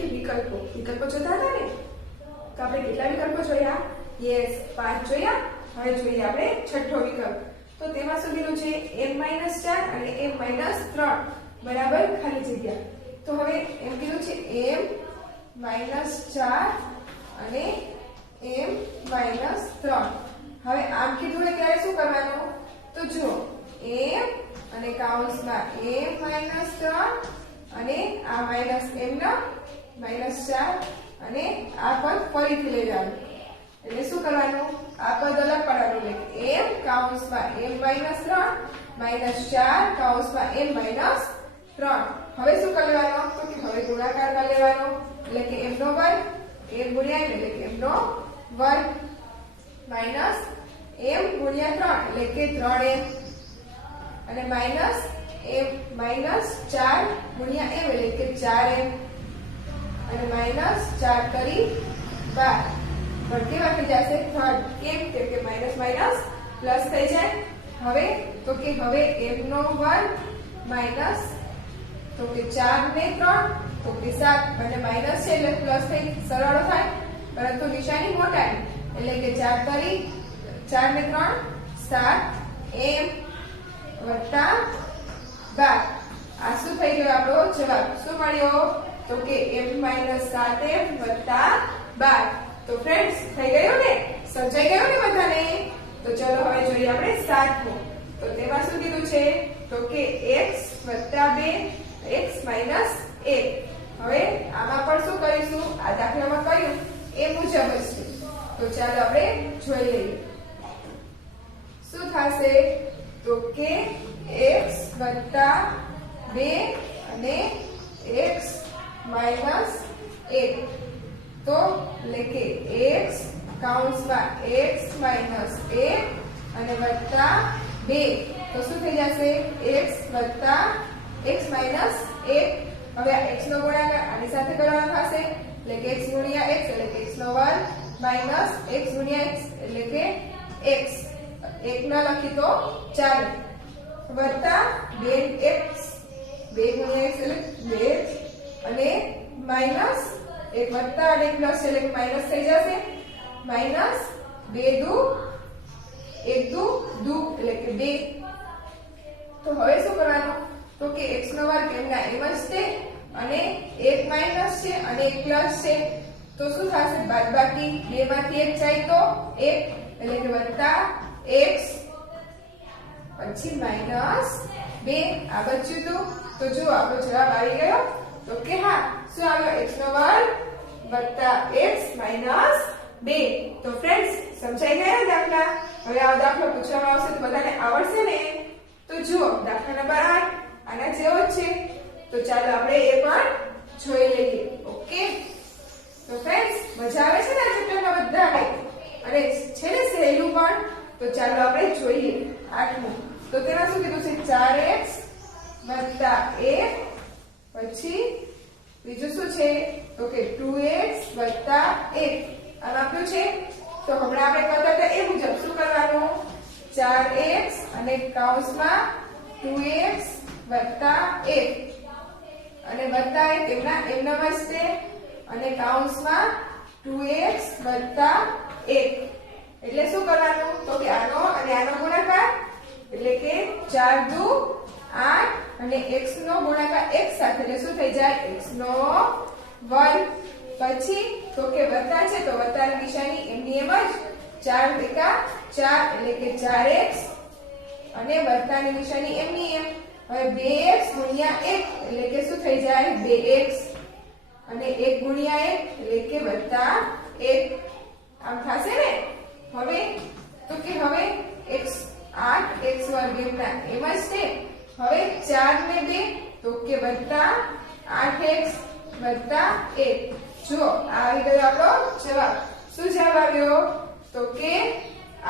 કે વિકલ્પો જોતા હતા ને, તો આપણે કેટલા વિકલ્પો જોયા? યસ, 5 જોયા. હવે જોઈએ આપણે છઠ્ઠો વિકલ્પ. તો તેમાં શું કીધું છે? m - 4 અને m - 3 બરાબર ખાલી જગ્યા. તો હવે એમ કીધું છે m - 4 અને m - 3. હવે આમ કીધું હોય ત્યારે શું કરવાનું? તો જુઓ, m અને કૌંસમાં m - 3 અને આ માઈનસ m નો -4 અને આ પદ ફરીથી લઈ જવાનું. એટલે શું કરવાનું? આ પદ અલગ પાડવાનું. એટલે m કૌંસમાં m - 3 -4 કૌંસમાં m - 3. હવે શું કરી લેવાનું? તો કે હવે ગુણાકાર કરી લેવાનો. એટલે કે m નો વર્ગ, m ગુણ્યા m એટલે કે m નો વર્ગ માઈનસ m ગુણ્યા 3 એટલે કે 3m અને માઈનસ m - 4 ગુણ્યા m એટલે કે 4m અને માઈનસ 4 કરી 12. પણ કેવા થઈ જશે? થર્ડ. કેમ? કે માઈનસ માઈનસ પ્લસ થઈ જાય. હવે તો કે હવે m નો વર્ગ માઈનસ તો કે 4 ને 3 તો કે 7 અને માઈનસ છે એટલે પ્લસ થઈ સરળ થાય, પરંતુ નિશાની મોટાની એટલે કે 4 કરી 4 ને 3 7m વત્તા 12. આ શું થઈ ગયો આપણો જવાબ? શું મળ્યો? તો કે m - 7m વત્તા 12. તો ફ્રેન્ડ્સ થઈ ગયું ને? સમજાઈ ગયું ને બધાને? તો ચલો હવે જોઈએ આપણે સાતમું. તો તેમાં શું કીધું છે? તો કે x વત્તા 2 x માઈનસ 1. હવે આમાં પણ શું કરીશું? આ દાખલામાં કર્યું એ મુજબ જ છે. તો ચાલો આપણે જોઈ લઈએ શું થશે. તો કે x વત્તા 2 અને x માઈનસ 1. તો એટલે કે x કૌંસમાં x માઈનસ 1 અને વત્તા 2. તો શું થઈ જશે? x વત્તા x માઈનસ 1. હવે આ x નો ગુણાકાર આની સાથે કરવાનો થશે. એટલે કે x ગુણ્યા x એટલે કે x નો વર્ગ માઈનસ x ગુણ્યા x એટલે કે x 1 ન લખી તો ચાલે વત્તા 2x 2 ગુણ્યા x એટલે 2 અને માઈનસ 1 વત્તા અને પ્લસ એટલે કે માઈનસ થઈ જશે. માઈનસ 2 દુ 1 દુ 2 એટલે કે 2. તો હવે શું કરવાનું? તો કે x નો વર્ગ એમના એમ જ છે અને 1 માઈનસ છે અને 1 પ્લસ છે. તો શું થશે? બાદબાકી 2 માંથી 1 જાય તો 1 એટલે કે વત્તા x પછી માઈનસ 2. આ બચ્યું તો જો આપણો જવાબ આવી ગયો. તો કે હા, શું આવ્યો? x નો વર્ગ વત્તા x માઈનસ 2. તો ફ્રેન્ડ્સ સમજાઈ ગયા દાખલા? હવે આ દાખલો પૂછવામાં આવશે તો બધાને આવડશે ને? તો જુઓ દાખલા નંબર 8 આના જેવો જ છે. તો ચાલો આપણે એ પણ જોઈ લઈએ. ઓકે, તો ફ્રેન્ડ્સ મજા આવે છે ને આ ચેપ્ટરમાં બધાને? અને છે ને સહેલું પણ? તો ચાલો આપણે જોઈએ 8મું. તો તેમાં શું કીધું છે? 4x વત્તા 1 પછી બીજું શું છે? તો કે 2x વત્તા 1 આમ આપ્યું છે. તો હમણાં આપણે કરતા હતા એ મુજબ શું કરવાનું? 4x અને કૌંસમાં 2x વત્તા 1 અને વત્તા 1 એમના એમના વચ્ચે અને કૌંસમાં 2x વત્તા 1. એટલે શું કરવાનું? તો કે આનો અને આનો ગુણાકાર એટલે કે 4 દુ 8 અને x નો ગુણાકાર x સાથે એટલે શું થઈ જાય? x નો વર્ગ. પછી તો કે વત્તા છે તો વત્તાની નિશાની એમની એમ જ 4 એકા 4 એટલે કે 4x અને વત્તાની નિશાની એમની એમ. હવે 2x ગુણ્યા 1 એટલે કે શું થઈ જાય? 2x અને 1 ગુણ્યા 1 એટલે કે વત્તા 1. આમ થશે ને? હવે તો કે હવે x 8x વર્ગ એમના એમ જ છે. હવે 4 ને 2 તો કે વત્તા 8x વત્તા 1. જો આવી ગયો આપણો જવાબ. શું જવાબ આવ્યો? તો કે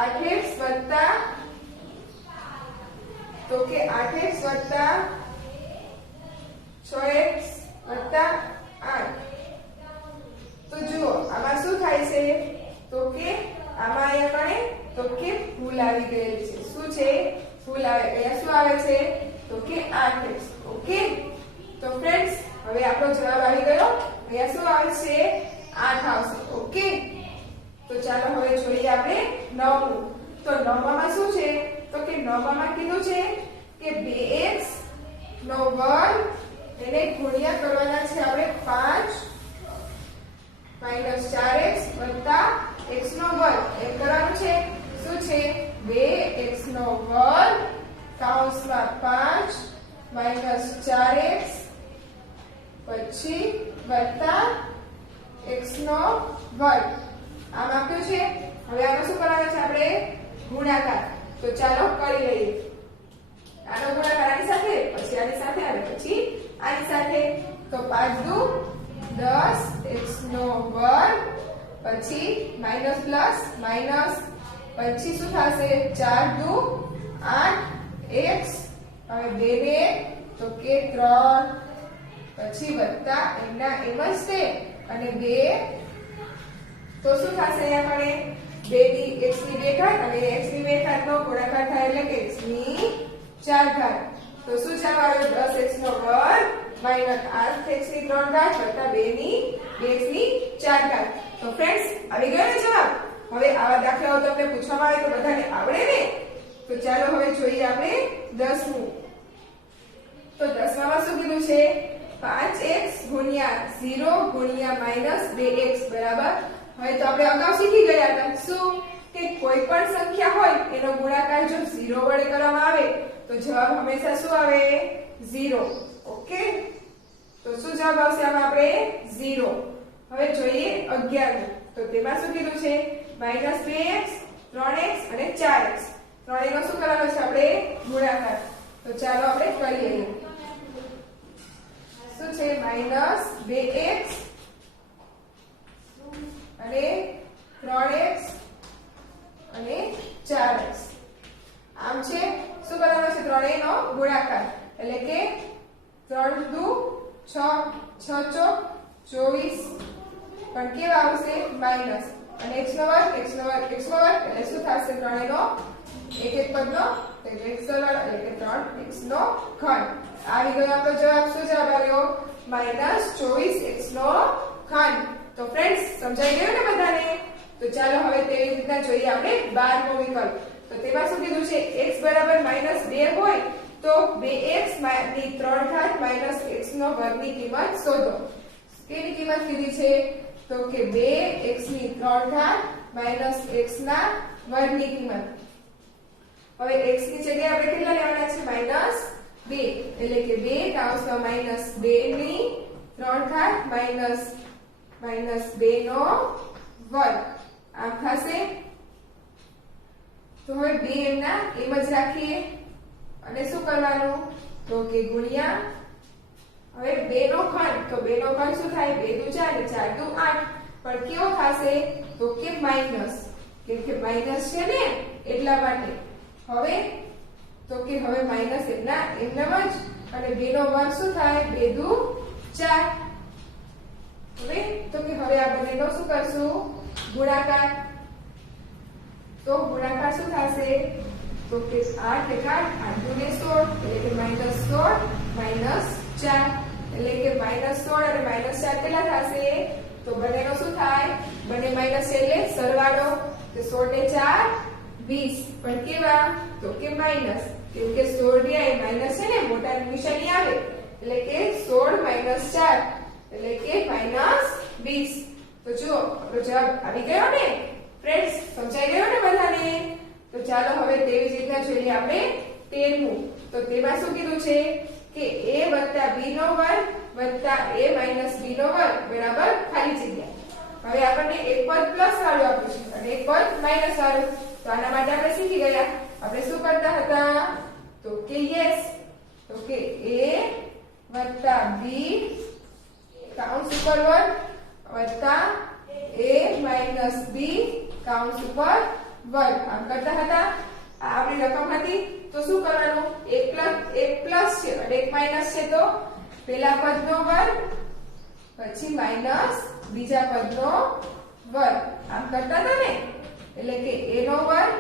8x વત્તા 6x વત્તા 8. તો જુઓ આમાં શું થાય છે? તો કે આમાં અહીંયા કણે તો કે ભૂલ આવી ગયેલી છે. શું છે? ભૂલ આવે. અહીંયા શું આવે છે? તો કે 8x. ઓકે, તો ફ્રેન્ડ્સ હવે આપણો જવાબ આવી ગયો. અહીંયા શું આવશે? 8 આવશે. ઓકે, તો ચાલો હવે જોઈએ આપણે 9મું. તો 9માં શું છે? તો કે 9માં કીધું છે કે 2x નો વર્ગ એને ગુણ્યા કરવાના છે આપણે 5 - 4x વત્તા x નો વર્ગ એમ કરવાનું છે. શું છે? 2x નો વર્ગ કૌંસમાં 5 - 4x પછી વત્તા x નો વર્ગ આમ આપ્યું છે. હવે આનો શું કરવાનો છે? આપણે ગુણાકાર. તો ચાલો કરી લઈએ. આનો ગુણાકાર આની સાથે, પછી આની સાથે આવે, પછી આની સાથે. તો 5 દુ 10 x નો વર્ગ પછી માઈનસ પ્લસ માઈનસ પછી શું થશે? 4 દુ 8 x હવે 2 ને તો કે 3 પછી વત્તા એમના એમ જ છે અને 2 તો શું થશે? આપણે 2 ની x ની 2 ઘાત અને x ની 2 ઘાત નો ગુણાકાર થાય એટલે કે x ની 4 ઘાત. તો શું જવાબ આવ્યો? 10x નો વર્ગ માઈનસ 8x ની 3 ઘાત વત્તા 2x ની 4 ઘાત. તો ફ્રેન્ડ્સ આવી ગયો ને જવાબ. હવે આવા દાખલાઓ તમને પૂછવામાં આવે તો બધાને આવડે ને? તો ચાલો હવે જોઈએ આપણે 10મું. તો 10માં શું કીધું છે? 5x ગુણ્યા 0 ગુણ્યા માઈનસ 2x બરાબર. હવે તો આપણે અગાઉ શીખી ગયા હતા શું? કે કોઈ પણ સંખ્યા હોય એનો ગુણાકાર જો 0 વડે કરવામાં આવે તો જવાબ હંમેશા શું આવે? 0. ઓકે, તો શું જવાબ આવશે આમાં? આપણે 0. હવે જોઈએ 11મું. તો તેમાં શું કીધું છે? -2x 3x અને 4x ત્રણેયનો શું કરવાનો છે? આપણે ગુણાકાર. તો ચાલો આપણે કરી લઈએ. શું છે? -2x અને 3x અને 4x આમ છે. શું કરવાનો છે? ત્રણેયનો ગુણાકાર એટલે કે 3 દુ 6 6 ચોક 24 પણ કેવા આવશે? માઈનસ અને x નો વર્ગ એટલે શું થશે? ત્રણેયનો એક એક પદનો એટલે x સરવાળો એટલે કે 3x નો ઘન. આવી ગયો આપણો જવાબ. શું જવાબ આવ્યો? -24x નો ઘન. તો ફ્રેન્ડ્સ સમજાઈ ગયું ને બધાને? તો ચાલો હવે તેવી રીતના જોઈએ આપણે 12મો વિકલ્પ. તો તેમાં શું કીધું છે? x બરાબર -2 હોય તો 2x ની 3 ઘાત માઈનસ x નો વર્ગ ની કિંમત શોધો. કેની કિંમત કીધી છે? તો કે 2x ની 3 ઘાત માઈનસ x ના વર્ગ ની કિંમત. હવે x ની જગ્યાએ આપણે કેટલા લેવાના છે? -2 એટલે કે 2 કૌંસમાં -2 ની 3 ઘાત માઈનસ 2 નો વર્ગ આમ થશે. તો હવે 2 એમના એમ જ રાખીએ અને શું કરવાનું? તો કે ગુણ્યા હવે 2 નો ઘન. તો 2 નો ઘન શું થાય? 2 દુ 4 અને 4 દુ 8 પણ કેવો થશે? તો કે માઈનસ. કેમ કે માઈનસ છે ને એટલા માટે. હવે તો કે હવે માઈનસ એમના એમનામ જ અને 2 નો વર્ગ શું થાય? 2 દુ 4. હવે તો કે હવે આ બંનેનો શું કરશું? ગુણાકાર. તો ગુણાકાર શું થશે? તો કે 8 એકા 8 દુ 16 એટલે કે -16 -4 એટલે કે -16 અને -4 કેટલા થશે? તો બંનેનો શું થાય? બંને માઈનસ એટલે સરવાળો. તો 16 ને 4 20 પણ કેવા? તો કે માઈનસ. કેમ કે 16 ની આ માઈનસ છે ને મોટા નિશાની આવે એટલે કે 16 - 4 એટલે કે -20. તો જો આપણો જવાબ આવી ગયો ને ફ્રેન્ડ્સ? સમજાઈ ગયો ને બધાને? તો ચાલો હવે તેવી જ રીતના જોઈએ આપણે 13મું. તો તેમાં શું કીધું છે? કે a + b નો વર્ગ વત્તા a - b નો વર્ગ બરાબર ખાલી જગ્યા. હવે આપણને એક પદ પ્લસ વાળું આપ્યું છે અને એક પદ માઈનસ વાળું. તો આના માટે આપણે શીખી ગયા. આપણે શું કરતા હતા? તો કે યસ. તો કે a + b કૌંસ ઉપર વર્ગ વત્તા a - b કૌંસ ઉપર વર્ગ આમ કરતા હતા. આ આપણી રકમ હતી. તો શું કરવાનું? એક પ્લસ છે અને એક માઈનસ છે તો પહેલા પદનો વર્ગ પછી માઈનસ બીજા પદનો વર્ગ આમ કરતા હતા ને? એટલે કે a નો વર્ગ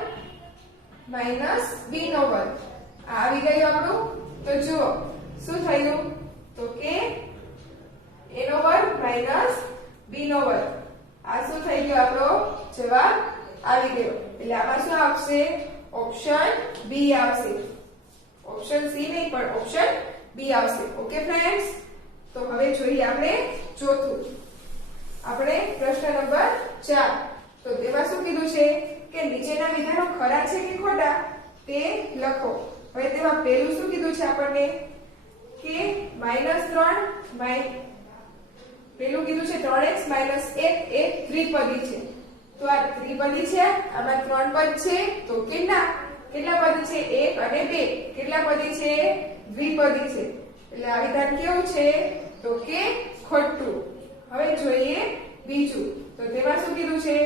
માઈનસ b નો વર્ગ આવી ગયું આપણું. તો જુઓ શું થયું? તો કે માઇનસ બી નો વર્ગ. આ શું થઈ ગયો? આપણો જવાબ આવી ગયો. એટલે આમાં શું આવશે? ઓપ્શન બી આવશે. ઓપ્શન સી નહીં પણ ઓપ્શન બી આવશે. ઓકે ફ્રેન્ડ્સ, તો હવે જોઈએ આપણે ચોથું. આપણે પ્રશ્ન નંબર 4. તો તેમાં શું કીધું છે કે નીચેના વિધાનો ખરા છે કે ખોટા તે લખો. હવે તેમાં પહેલું શું કીધું છે આપણને કે -3 પેલું કીધું છે 3x - 1 એ ત્રિપદી છે. તો આ ત્રિપદી છે, આમાં 3 પદ છે, તો કેટલા પદ છે? 1 અને 2. કેટલા પદી છે? દ્વિપદી છે. એટલે આ વિધાન કેવું છે? તો કે ખોટું. હવે જોઈએ બીજું. તો તેમાં શું કીધું છે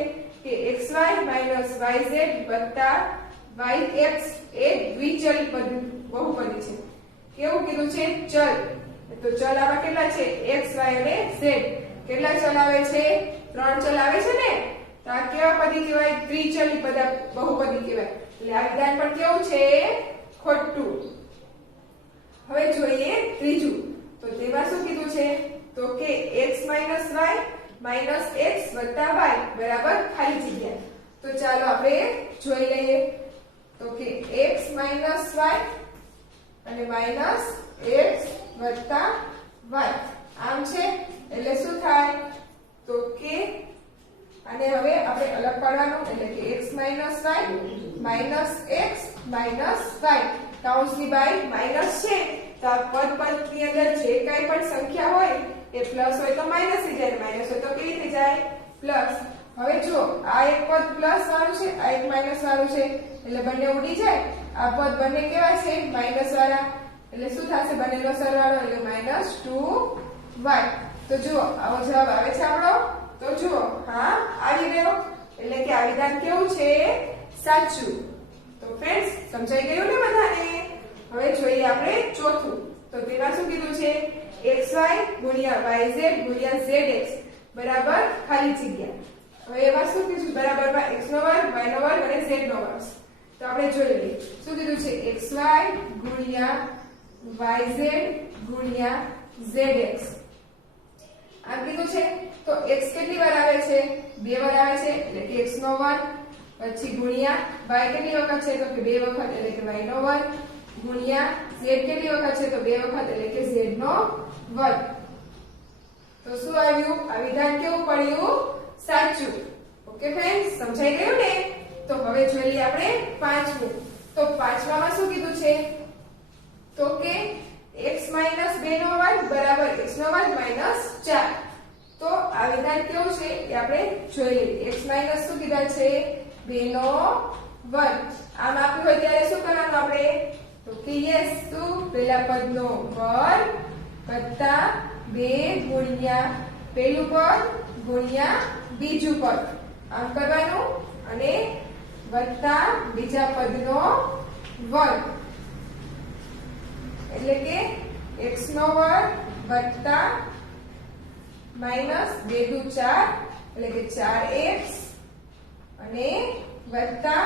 કે xy - yz yx એ દ્વિચલ બહુપદી છે. કેવું કીધું છે? ચલ. તો ચલ આમાં કેટલા છે? x y અને z. કેટલા ચલ આવે છે? 3 ચલ આવે છે ને. તો આ કેવા પદી કહેવાય? દ્વિચલ બહુપદી કહેવાય. એટલે આ વિધાન પણ કેવું છે? ખોટું. હવે જોઈએ ત્રીજું. તો તેમાં શું કીધું છે? તો કે x - y - x + y બરાબર ખાલી જગ્યા. તો ચાલો આપણે જોઈ લઈએ. તો કે x - y અને -x + y આમ છે. એટલે શું થાય? તો કે આને હવે આપણે અલગ પાડવાનું. એટલે કે x - y -x - y કૌંસની બહાર માઈનસ છે. તો આ પદની અંદર જે કાંઈ પણ સંખ્યા હોય એ પ્લસ હોય તો માઈનસ થઈ જાય, માઈનસ હોય તો કેવી થઈ જાય? પ્લસ. હવે જો આ એક પદ પ્લસ વાળું છે, આ એક માઈનસ વાળું છે. એટલે બંને ઉડી જાય. આ પદ બંને કેવા છે? માઈનસ વાળા. એટલે શું થશે? બંનેનો સરવાળો એટલે -2y. તો જુઓ આવો જવાબ આવે છે આપણો. તો જુઓ હા આવી ગયો. એટલે કે આ વિધાન કેવું છે? સાચું. તો ફ્રેન્ડ્સ સમજાઈ ગયું ને બધાને? હવે જોઈએ આપણે ચોથું. તો તેમાં શું કીધું છે? xy * yz * zx બરાબર ખાલી જગ્યા. હવે એમાં શું કીધું? બરાબરમાં x નો વર્ગ, y નો વર્ગ અને z નો વર્ગ. તો આપણે જોઈ લઈએ. શું કીધું છે? xy * yz * zx. આ કીધું છે. તો x કેટલી વાર આવે છે? 2 વાર આવે છે. એટલે કે x નો વર્ગ પછી ગુણ્યા y કેટલી વખત છે? તો કે 2 વખત એટલે કે y નો વર્ગ ગુણ્યા z કેટલી વખત છે? તો 2 વખત એટલે કે z નો વર્ગ. તો શું આવ્યું? આ વિધાન કેવું પડ્યું? સાચું. ઓકે ફ્રેન્ડ્સ, સમજાઈ ગયું ને? તો હવે જોઈ લઈએ આપણે પાંચમું. તો પાંચમામાં શું કીધું છે? તો કે x - 2 નો વર્ગ બરાબર x નો વર્ગ - 4. તો આ વિધાન કેવું છે એ આપણે જોઈ લઈએ. x - શું કીધા છે? 2 નો વર્ગ. આમ આપ્યું હોય ત્યારે શું કરવાનું આપણે? તો કે યસ શું? પહેલા પદનો વર્ગ વત્તા 2 ગુણ્યા પહેલું પદ ગુણ્યા બીજું પદ. આમ કરવાનું અને વત્તા બીજા પદનો વર્ગ. એટલે કે x નો વર્ગ વત્તા -2 દુ 4 એટલે કે 4x અને વત્તા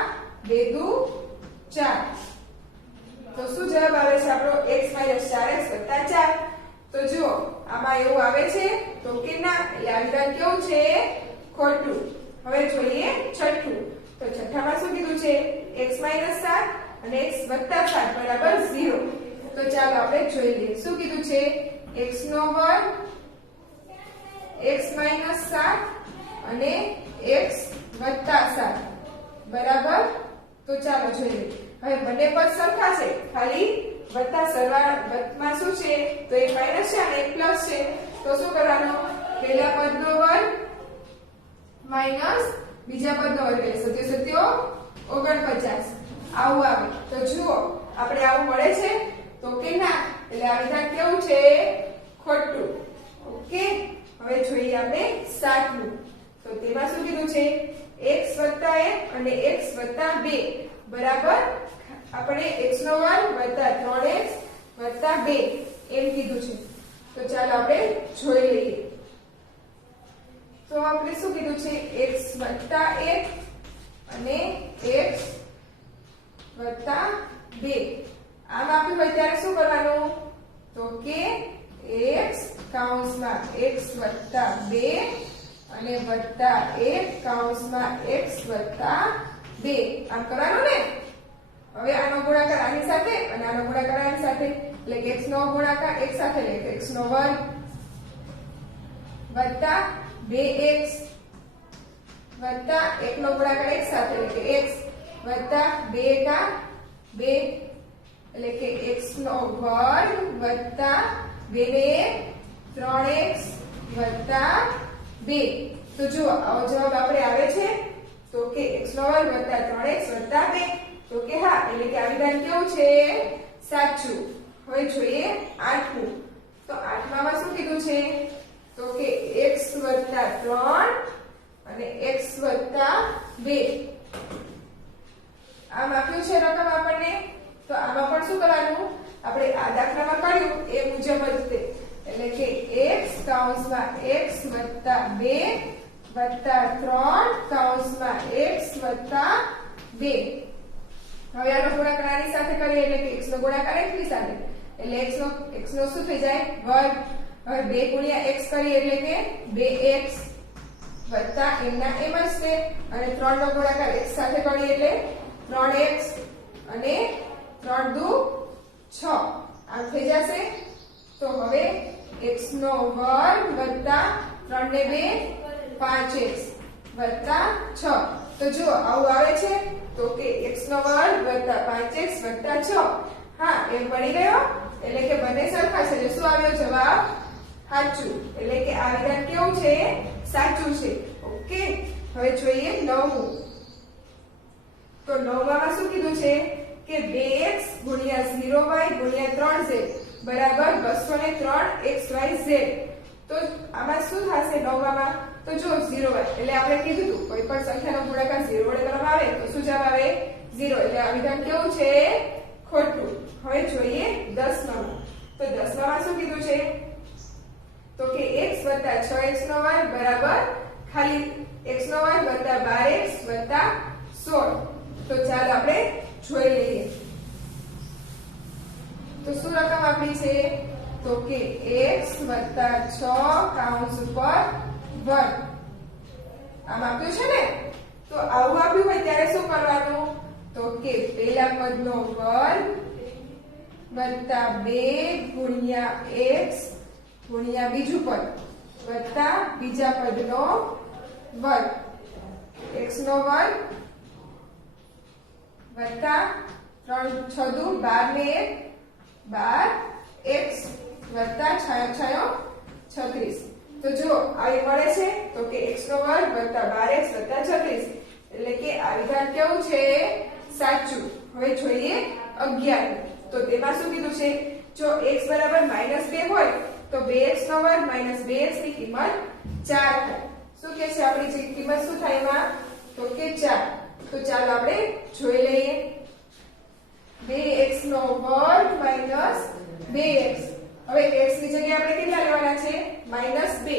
2 દુ 4. તો શું જવાબ આવે છે આપણો? x - 4x + 4. તો જુઓ આમાં એવું આવે છે તો કે ના. એટલે આ વિધાન કેવું છે? ખોટું. હવે જોઈએ છઠ્ઠું. તો છઠ્ઠામાં શું કીધું છે? x - 7 અને x + 7 બરાબર 0. તો ચાલો આપણે જોઈ લઈએ. શું કીધું છે? x નો વર્ગ x - 7 અને x + 7 બરાબર. તો ચાલો જોઈ લઈએ. હવે બંને પદ સરખા છે, ખાલી વત્તા સરવાળામાં શું છે? તો એક માઈનસ છે અને એક પ્લસ છે. તો શું કરવાનું? પહેલા પદનો વર્ગ માઈનસ બીજા પદનો વર્ગ એટલે 7 * 49 આવું આવે. તો જુઓ આપણે આવું મળે છે તો કે ના. એટલે આ વિધાન કેવું છે? ખોટું. ઓકે. હવે જોઈએ આપણે સાતમું. તો તેમાં શું કીધું છે? x + 1 અને x + 2 બરાબર આપણે x નો વર્ગ વત્તા 3x વત્તા 2 એમ કીધું છે. તો ચાલો આપણે જોઈ લઈએ. તો આપણે શું કીધું છે? x + 1 અને x + 2. આમ આપ્યું હોય ત્યારે શું કરવાનું? તો કે x કૌંસમાં x વત્તા 2 અને વત્તા 1 કૌંસમાં x વત્તા 2 આમ કરવાનું ને। હવે આનો ગુણાકાર આની સાથે અને આનો ગુણાકાર આની સાથે એટલે કે x નો ગુણાકાર x સાથે એટલે કે x નો વર્ગ વત્તા 2x વત્તા 1 નો ગુણાકાર x સાથે એટલે કે x વત્તા 2 કા 2 એટલે કે x નો વર્ગ વત્તા 2 ને 3x વત્તા 2 તો જો આવો જવાબ આપણે આવે છે તો કે x નો વર્ગ વત્તા 3x વત્તા 2 તો કે હા એટલે કે આ વિધાન કેવું છે સાચું। હવે જોઈએ 8મું તો 8માં શું કીધું છે તો કે x વત્તા 3 અને x વત્તા 2 આમ આપ્યું છે રકમ આપણને તો આમાં પણ શું કરવાનું આપણે આ દાખલામાં કર્યું એ મુજબ જ તે એટલે કે x કૌંસમાં x વત્તા 2 વત્તા 3 કૌંસમાં x વત્તા 2 હવે આનો ગુણાકાર આની સાથે કરીએ એટલે કે x નો ગુણાકાર x ની સાથે એટલે x નો શું થઈ જાય વર્ગ હવે 2 ગુણ્યા x કરીએ એટલે કે 2x વત્તા એમના એમ જ છે અને 3 નો ગુણાકાર x સાથે કરીએ એટલે 3x અને 3 દુ 6 આમ થઈ જશે તો હવે x નો વર્ગ વત્તા 3 ને 2 5x વત્તા 6 તો જો આવું આવે છે તો કે x નો વર્ગ વત્તા 5x વત્તા 6 હા એમ પડી ગયો એટલે કે બંને સરખા છે એટલે શું આવ્યો જવાબ સાચું એટલે કે આ વિધાન કેવું છે સાચું છે। ઓકે હવે જોઈએ 9મું તો 9માં શું કીધું છે કે 2x ગુણ્યા 0y ગુણ્યા 3z બરાબર 203xyz તો આમાં શું થશે 9માં તો જો 0y એટલે આપણે કીધું હતું કોઈ પણ સંખ્યાનો ગુણાકાર 0 વડે કરવામાં આવે તો શું જવાબ આવે 0 એટલે આ વિધાન કેવું છે ખોટું। હવે જોઈએ 10માં તો 10માં શું કીધું છે તો કે x વત્તા 6x નો વર્ગ બરાબર ખાલી x નો વર્ગ વત્તા 12x વત્તા 16 તો ચાલો આપણે જોઈ લઈએ તો શું રકમ આપણી છે તો કે x વત્તા 6 કૌંસ ઉપર વર્ગ આમ આપ્યું છે ને તો આવું આપ્યું હોય ત્યારે શું કરવાનું તો કે પહેલા પદનો વર્ગ વત્તા 2 ગુણ્યા x ગુણ્યા બીજું પદ વત્તા બીજા પદનો વર્ગ x નો વર્ગ વત્તા 3 6 દુ 12 ને 12x વત્તા 6 36 તો જો આવી મળે છે તો કે x નો વર્ગ વત્તા 12x વત્તા 36 એટલે કે આ વિધાન કેવું છે સાચું। હવે જોઈએ 11 તો તેમાં શું કીધું છે જો x બરાબર -2 હોય તો 2x નો વર્ગ -2x ની કિંમત 4 થાય શું કે છે આપણી જે કિંમત શું થાય એમાં તો કે 4 તો ચાલો આપણે જોઈ લઈએ 2x નો વર્ગ -2x હવે x ની જગ્યાએ આપણે કેટલા લેવાના છે -2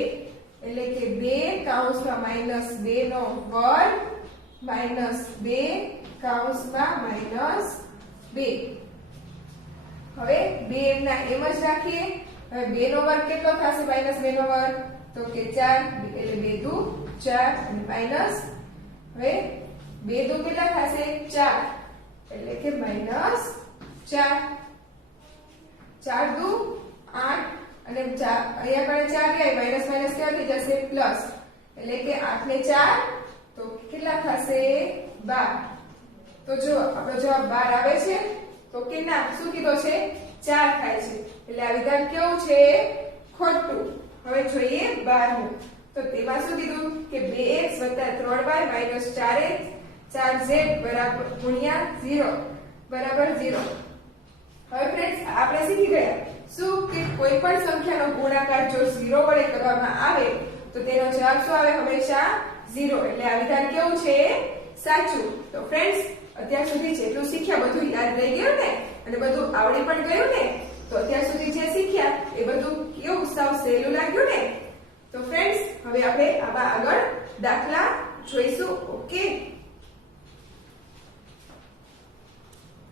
એટલે કે 2 કૌંસમાં -2 નો વર્ગ -2 કૌંસમાં -2 હવે 2 એમના એમ જ રાખીએ હવે 2 નો વર્ગ કેટલો થશે -2 નો વર્ગ તો કે 4 એટલે 2 દુ 4 અને માઈનસ હવે 2 દુ કેટલા થશે 4 એટલે કે -4 4 દુ 8 અને 4 અહીંયા પણ 4 લે માઈનસ માઈનસ ક્યાં થઈ જશે પ્લસ એટલે કે 8 ને 4 તો કેટલા થશે 12 તો જો આપણો જવાબ 12 આવે છે તો કે ના શું કીધો છે 4 થાય છે એટલે આ વિધાન કેવું છે ખોટું। હવે જોઈએ 12મું તો તેમાં શું કીધું કે 2x 3y 4x 4z બરાબર ગુણ્યા 0 બરાબર 0। હવે ફ્રેન્ડ્સ આપણે શીખી ગયા શું કે કોઈ પણ સંખ્યાનો ગુણાકાર જો 0 વડે કરવામાં આવે તો તેનો જવાબ શું આવે હંમેશા 0 એટલે આ વિધાન કેવું છે સાચું। તો ફ્રેન્ડ્સ અત્યાર સુધી જેટલું શીખ્યા બધું યાદ રહી ગયું ને અને બધું આવડી પણ ગયું ને તો અત્યાર સુધી જે શીખ્યા એ બધું કેવું સાવ સહેલું લાગ્યું ને તો ફ્રેન્ડ્સ હવે આપણે આમાં આગળ દાખલા જોઈશું। ઓકે।